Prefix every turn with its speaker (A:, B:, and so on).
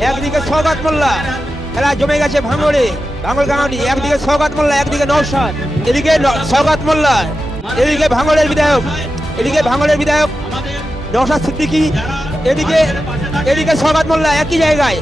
A: একদিকে সৌগাত মোল্লা, খেলা জমে গেছে ভাঙড়ে, ভাঙড় গাঁওনি একদিকে সৌগাত মোল্লা, একদিকে নৌসাদ, এদিকে ন- সৌগাত মোল্লা, এদিকে ভাঙড়ের বিধায়ক, এদিকে ভাঙড়ের বিধায়ক নৌসাদ সিদ্দিকি, এদিকে এদিকে সৌগাত মোল্লা, একই জায়গায়।